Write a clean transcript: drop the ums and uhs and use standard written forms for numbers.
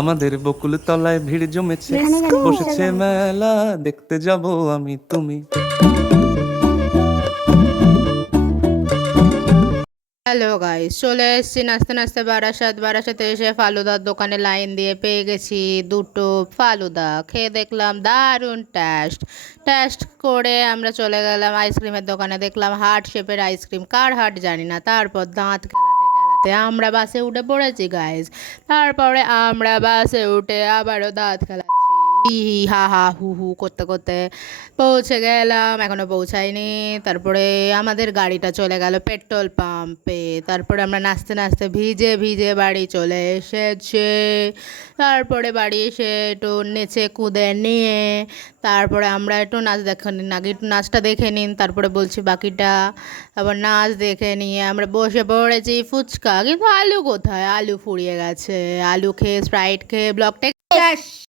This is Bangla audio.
আমাদের বকুল তলায় ভিড় জমেছে, বসেছে মেলা, দেখতে যাব আমি তুমি। হ্যালো গাইস, চলে এসেছি নাচতে নাচতে বারাসাতে এসে ফালুদার দোকানে লাইন দিয়ে পেয়ে গেছি দুটো ফালুদা। খেয়ে দেখলাম দারুণ টেস্ট। টেস্ট করে আমরা চলে গেলাম আইসক্রিমের দোকানে, দেখলাম হার্ট শেপের আইসক্রিম, কার হার্ট জানি না। তারপর দাঁত খেলাতে খেলাতে আমরা বাসে উঠে পড়েছি গাইস। তারপরে আমরা বাসে উঠে আবারও দাঁত খেলাচ্ছি, হি হি হা হা হু হু করতে করতে পৌঁছে গেলাম, এখনো পৌঁছাইনি। তারপরে আমাদের গাড়িটা চলে গেল পেট্রোল পাম্পে। তারপরে আমরা নাচতে নাচতে ভিজে ভিজে বাড়ি চলে এসেছে। তারপরে বাড়ি এসে একটু নেচে কুদে নিয়ে তারপরে আমরা একটু নাচ দেখে নিন, আগে একটু নাচটা দেখে নিন, তারপরে বলছি বাকিটা। তারপর নাচ দেখে নিয়ে আমরা বসে পড়েছি ফুচকা, কিন্তু আলু কোথায়? আলু ফুরিয়ে গেছে। আলু খেয়ে স্প্রাইট খেয়ে ব্লগটা শেষ।